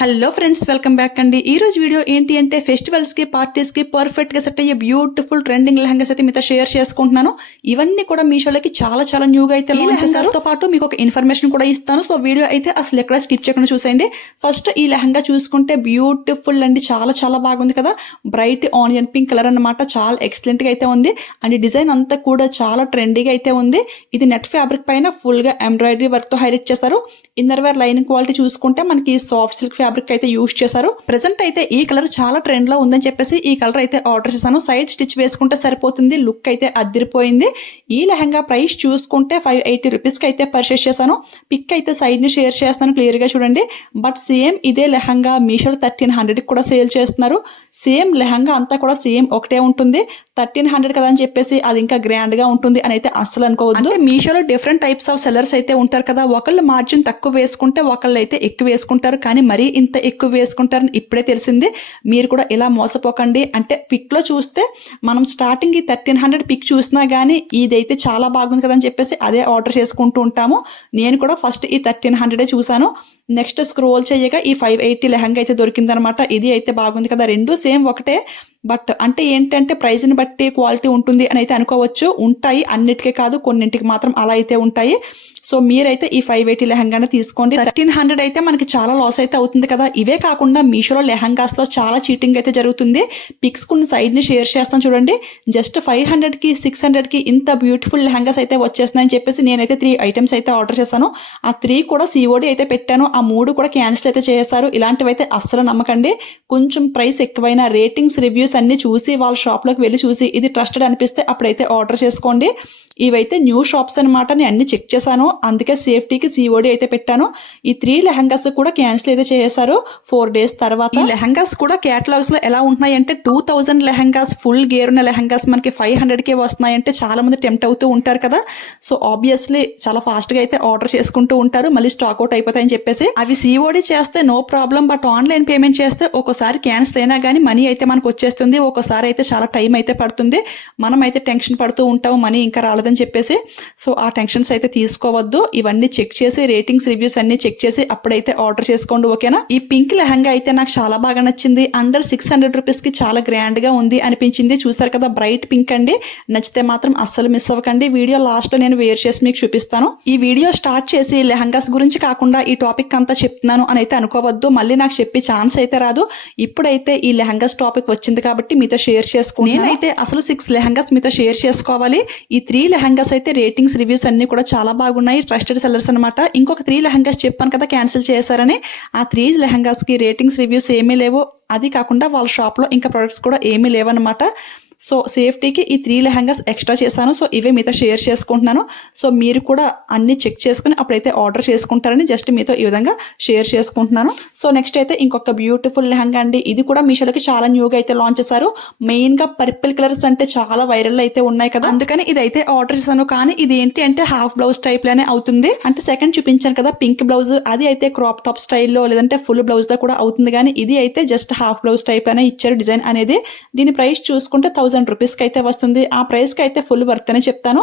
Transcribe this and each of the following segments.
Hello friends, welcome back అండి. ఈ రోజు వీడియో ఏంటి అంటే ఫెస్టివల్స్ కి పార్టీస్ కి పర్ఫెక్ట్ గా సెట్ అయ్యే బ్యూటిఫుల్ ట్రెండింగ్ లెహంగాస్ అయితే మీతో షేర్ చేసుకుంటున్నాను. ఇవన్నీ కూడా మీషోలోకి చాలా న్యూగా అయితే లాంచ్ చేశారు. తో పాటు మీకు ఒక ఇన్ఫర్మేషన్ కూడా ఇస్తాను. సో వీడియో అయితే అసలు ఎక్కడ స్కిప్ చేయకుండా చూసేయండి. ఫస్ట్ ఈ లెహంగా చూసుకుంటే బ్యూటిఫుల్ అండి, చాలా బాగుంది కదా. బ్రైట్ ఆనియన్ పింక్ కలర్ అన్నమాట. చాలా ఎక్సలెంట్ గా అయితే ఉంది అండ్ డిజైన్ అంతా కూడా చాలా ట్రెండీగా అయితే ఉంది. ఇది నెట్ ఫ్యాబ్రిక్ పైన ఫుల్ గా ఎంబ్రాయిడరీ వర్క్ తో హైలైట్ చేశారు. ఇన్నర్ వేర్ లైనింగ్ క్వాలిటీ చూసుకుంటే మనకి సాఫ్ట్ సిల్క్ ఫ్యాబ్రిక్ అయితే యూజ్ చేశారు. ప్రెసెంట్ అయితే ఈ కలర్ చాలా ట్రెండ్ లో ఉందని చెప్పేసి ఈ కలర్ అయితే ఆర్డర్ చేశాను. సైడ్ స్టిచ్ వేసుకుంటే సరిపోతుంది. లుక్ అయితే అదిరిపోయింది. ఈ లెహంగా ప్రైస్ చూసుకుంటే 580 రూపీస్ కి అయితే పర్చేస్ చేశాను. పిక్ అయితే సైడ్ ని షేర్ చేస్తాను, క్లియర్ గా చూడండి. బట్ సేమ్ ఇదే లెహంగా మీషోలో 1300 కి కూడా సేల్ చేస్తున్నారు. సేమ్ లెహంగా అంతా కూడా సేమ్ ఒకటే ఉంటుంది. 1300 కదా అని చెప్పేసి అది ఇంకా గ్రాండ్ గా ఉంటుంది అని అయితే అస్సలు అనుకోవద్దు. మీషోలో డిఫరెంట్ టైప్స్ ఆఫ్ సెల్లర్స్ అయితే ఉంటారు కదా. ఒకళ్ళు మార్జిన్ తక్కువ వేసుకుంటే ఒకళ్ళు అయితే ఎక్కువ వేసుకుంటారు. కానీ మరీ ఇంత ఎక్కువ వేసుకుంటారని ఇప్పుడే తెలిసింది. మీరు కూడా ఇలా మోసపోకండి. అంటే పిక్ లో చూస్తే మనం స్టార్టింగ్ ఈ 1300 పిక్ చూసినా గానీ ఇదైతే చాలా బాగుంది కదా అని చెప్పేసి అదే ఆర్డర్ చేసుకుంటూ ఉంటాము. నేను కూడా ఫస్ట్ ఈ 1300 చూసాను. నెక్స్ట్ స్క్రోల్ చేయగా ఈ 580 లెహంగా అయితే దొరికిందనమాట. ఇది అయితే బాగుంది కదా. రెండు సేమ్ ఒకటే. బట్ అంటే ఏంటంటే ప్రైస్ ని బట్టి క్వాలిటీ ఉంటుంది అని అయితే అనుకోవచ్చు. ఉంటాయి, అన్నిటికీ కాదు, కొన్నింటికి మాత్రం అలా అయితే ఉంటాయి. సో మీరైతే ఈ 580 లెహంగానే తీసుకోండి. 1300 అయితే మనకి చాలా లాస్ అయితే అవుతుంది కదా. ఇవే కాకుండా మీషోలో లెహంగాస్ లో చాలా చీటింగ్ అయితే జరుగుతుంది. పిక్స్ కొన్ని సైడ్ ని షేర్ చేస్తాను చూడండి. జస్ట్ 500 కి 600 కి ఇంత బ్యూటిఫుల్ లెహంగాస్ అయితే వచ్చేస్తున్నాయని చెప్పేసి నేనైతే 3 ఐటమ్స్ అయితే ఆర్డర్ చేశాను. ఆ 3 కూడా COD అయితే పెట్టాను. ఆ 3 కూడా క్యాన్సిల్ అయితే చేశారు. ఇలాంటివి అయితే అస్సలు నమ్మకండి. కొంచెం ప్రైస్ ఎక్కువైన రేటింగ్స్ రివ్యూస్ అన్ని చూసి వాళ్ళ షాప్ లోకి వెళ్ళి చూసి ఇది ట్రస్టెడ్ అనిపిస్తే అప్పుడైతే ఆర్డర్ చేసుకోండి. ఇవైతే న్యూ షాప్స్ అనమాట. నేను అన్ని చెక్ చేశాను, అందుకే సేఫ్టీకి COD అయితే పెట్టాను. ఈ 3 లెహంగాస్ కూడా క్యాన్సిల్ అయితే చేశారు 4 డేస్ తర్వాత. ఈ లెహంగాస్ కూడా కేటలాగ్స్ లో ఎలా ఉంటున్నాయి అంటే 2000 లెహంగాస్ ఫుల్ గేర్ ఉన్న లెహంగాస్ మనకి 500 కే వస్తున్నాయంటే చాలా మంది టెంప్ట్ అవుతూ ఉంటారు కదా. సో ఆబ్వియస్లీ చాలా ఫాస్ట్ గా అయితే ఆర్డర్ చేసుకుంటూ ఉంటారు, మళ్ళీ స్టాక్ అవుట్ అయిపోతాయని చెప్పేసి. అవి COD చేస్తే no problem. But online payment చేస్తే ఒక్కోసారి క్యాన్సిల్ అయినా కానీ మనీ అయితే మనకు వచ్చేస్తుంది. ఒక్కోసారి అయితే చాలా టైం అయితే పడుతుంది. మనం అయితే టెన్షన్ పడుతూ ఉంటాం మనీ ఇంకా రాలేదని చెప్పేసి. సో ఆ టెన్షన్స్ అయితే తీసుకోవద్దు. ఇవన్నీ చెక్ చేసి రేటింగ్స్ రివ్యూస్ అన్ని చెక్ చేసి అప్పుడైతే ఆర్డర్ చేసుకోండి, ఓకేనా. ఈ పింక్ లెహంగా అయితే నాకు చాలా బాగా నచ్చింది. అండర్ 600 రూపీస్ కి చాలా గ్రాండ్ గా ఉంది అనిపించింది. చూస్తారు కదా, బ్రైట్ పింక్ అండి. నచ్చితే మాత్రం అస్సలు మిస్ అవ్వకండి. వీడియో లాస్ట్ లో నేను వేర్ చేసి మీకు చూపిస్తాను. ఈ వీడియో స్టార్ట్ చేసి లెహంగాస్ గురించి కాకుండా ఈ టాపిక్ అంతా చెప్తున్నాను అని అయితే అనుకోవద్దు. మళ్ళీ నాకు చెప్పి ఛాన్స్ అయితే రాదు. ఇప్పుడైతే ఈ లెహంగాస్ టాపిక్ వచ్చింది కాబట్టి మీతో షేర్ చేసుకుంటాను. నేనైతే అసలు 6 లెహంగాస్ మీతో షేర్ చేసుకోవాలి. ఈ 3 లెహంగాస్ అయితే రేటింగ్స్ రివ్యూస్ అన్ని కూడా చాలా బాగున్నాయి. ట్రస్టెడ్ సెల్లర్స్ అనమాట. ఇంకొక 3 లెహంగాస్ చెప్పాను కదా క్యాన్సిల్ చేశారని. ఆ 3 లెహంగాస్ కి రేటింగ్స్ రివ్యూస్ ఏమీ లేవు. అది కాకుండా వాళ్ళ షాప్ లో ఇంకా ప్రొడక్ట్స్ కూడా ఏమీ లేవన్నమాట. సో సేఫ్టీకి ఈ 3 లెహంగాస్ ఎక్స్ట్రా చేశాను. సో ఇవే మీతో షేర్ చేసుకుంటున్నాను. సో మీరు కూడా అన్ని చెక్ చేసుకుని అప్పుడైతే ఆర్డర్ చేసుకుంటారని జస్ట్ మీతో ఈ విధంగా షేర్ చేసుకుంటున్నాను. సో నెక్స్ట్ అయితే ఇంకొక బ్యూటిఫుల్ లెహంగా అండి. ఇది కూడా మీషోలోకి చాలా న్యూగా అయితే లాంచ్ చేశారు. మెయిన్ గా పర్పుల్ కలర్స్ అంటే చాలా వైరల్ అయితే ఉన్నాయి కదా, అందుకని ఇదైతే ఆర్డర్ చేశాను. కానీ ఇది ఏంటి అంటే హాఫ్ బ్లౌజ్ టైప్ లోనే అవుతుంది. అంటే సెకండ్ చూపించాను కదా పింక్ బ్లౌజ్, అది అయితే క్రాప్ టాప్ స్టైల్లో లేదంటే ఫుల్ బ్లౌజ్ దా కూడా అవుతుంది. కానీ ఇది అయితే జస్ట్ హాఫ్ బ్లౌజ్ టైప్ లోనే ఇచ్చారు డిజైన్ అనేది. దీని ప్రైస్ చూసుకుంటే 1000 రూపీస్ కి అయితే వస్తుంది. ఆ ప్రైస్ కి అయితే ఫుల్ వర్త్ అనే చెప్తాను.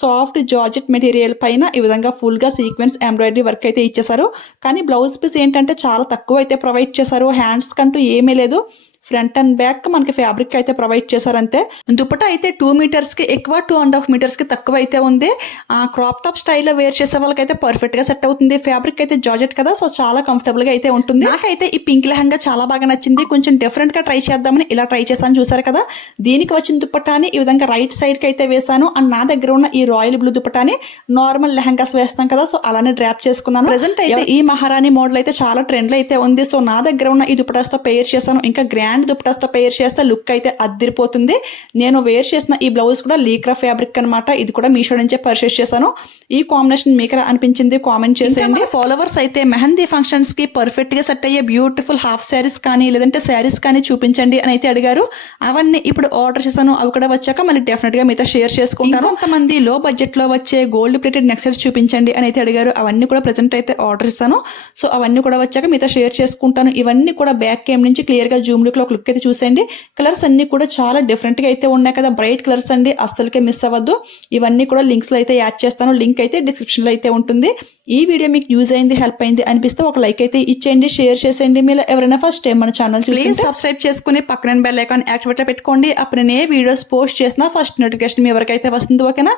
సాఫ్ట్ జార్జెట్ మెటీరియల్ పైన ఈ విధంగా ఫుల్ గా సీక్వెన్స్ ఎంబ్రాయిడరీ వర్క్ అయితే ఇచ్చేసారు. కానీ బ్లౌజ్ పీస్ ఏంటంటే చాలా తక్కువ అయితే ప్రొవైడ్ చేశారు. హ్యాండ్స్ కంటూ ఏమీ లేదు. ఫ్రంట్ అండ్ బ్యాక్ మనకి ఫ్యాబ్రిక్ అయితే ప్రొవైడ్ చేశారంతే. దుపట్టా అయితే 2 మీటర్స్ కి ఎక్కువ, 2.5 మీటర్స్ కి తక్కువ అయితే ఉంది. ఆ క్రాప్ టాప్ స్టైల్లో వేర్ చేసే వాళ్ళకైతే పర్ఫెక్ట్ గా సెట్ అవుతుంది. ఫ్యాబ్రిక్ అయితే జార్జెట్ కదా, సో చాలా కంఫర్టబుల్ గా అయితే ఉంటుంది. నాకైతే ఈ పింక్ లెహంగా చాలా బాగా నచ్చింది. కొంచెం డిఫరెంట్ గా ట్రై చేద్దామని ఇలా ట్రై చేశాను. చూసారు కదా, దీనికి వచ్చిన దుపట్టాని ఈ విధంగా రైట్ సైడ్ కి అయితే వేసాను. అండ్ నా దగ్గర ఉన్న ఈ రాయల్ బ్లూ దుపట్టాని నార్మల్ లెహంగాస్ వేస్తాం కదా, సో అలానే డ్రాప్ చేసుకున్నాను. ప్రెసెంట్ అయితే ఈ మహారాణి మోడల్ అయితే చాలా ట్రెండ్ లో అయితే ఉంది. సో నా దగ్గర ఉన్న ఈ దుపట్టాస్ తో పేర్ చేశాను. ఇంకా గ్రాండ్ దుపట్టాస్ తో పేర్ చేస్తే లుక్ అయితే అద్దిరిపోతుంది. నేను వేర్ చేసిన ఈ బ్లౌజ్ కూడా లీక్రా ఫ్యాబ్రిక్ అనమాట. ఇది కూడా మీషో నుంచే పర్చేస్ చేశాను. ఈ కాంబినేషన్ మీకు అనిపించింది కామెంట్ చేసేయండి. ఫాలోవర్స్ అయితే మెహందీ ఫంక్షన్స్ కి పర్ఫెక్ట్ గా సెట్ అయ్యే బ్యూటిఫుల్ హాఫ్ శారీస్ కానీ లేదంటే శారీస్ కానీ చూపించండి అని అయితే అడిగారు. అవన్నీ ఇప్పుడు ఆర్డర్ చేశాను. అవి కూడా వచ్చాక మళ్ళీ డెఫినెట్ గా మీతో షేర్ చేసుకుంటాను. కొంతమంది లో బడ్జెట్ లో వచ్చే గోల్డ్ ప్లేటెడ్ నెక్ సెట్స్ చూపించండి అని అయితే అడిగారు. అవన్నీ కూడా ప్రెసెంట్ అయితే ఆర్డర్ చేశాను. సో అవన్నీ కూడా వచ్చాక మీతో షేర్ చేసుకుంటాను. ఇవన్నీ కూడా బ్యాక్ కేమ్ నుంచి క్లియర్ గా జూమ్ లుక్ లో ఒక లుక్ అయితే చూసేయండి. కలర్స్ అన్ని కూడా చాలా డిఫరెంట్ గా అయితే ఉన్నాయి కదా, బ్రైట్ కలర్స్ అండి, అస్సలకే మిస్ అవ్వద్దు. ఇవన్నీ కూడా లింక్స్ లో అయితే యాడ్ చేస్తాను, లింక్ అయితే డిస్క్రిప్షన్ లో అయితే ఉంటుంది. ఈ వీడియో మీకు యూజ్ అయింది, హెల్ప్ అయింది అనిపిస్తే ఒక లైక్ అయితే ఇచ్చేయండి, షేర్ చేసేయండి. మీరు ఎవరైనా ఫస్ట్ టైం మన ఛానల్ చూస్తే సబ్స్క్రైబ్ చేసుకుని పక్కన బెల్ ఐకాన్ యాక్టివేట్ లో పెట్టుకోండి. అప్పుడు నేను ఏ వీడియోస్ పోస్ట్ చేసినా ఫస్ట్ నోటిఫికేషన్ మీ ఎవరికైతే వస్తుంది. ఓకేనా?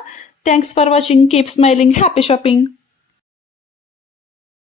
Thanks for watching, keep smiling, happy shopping.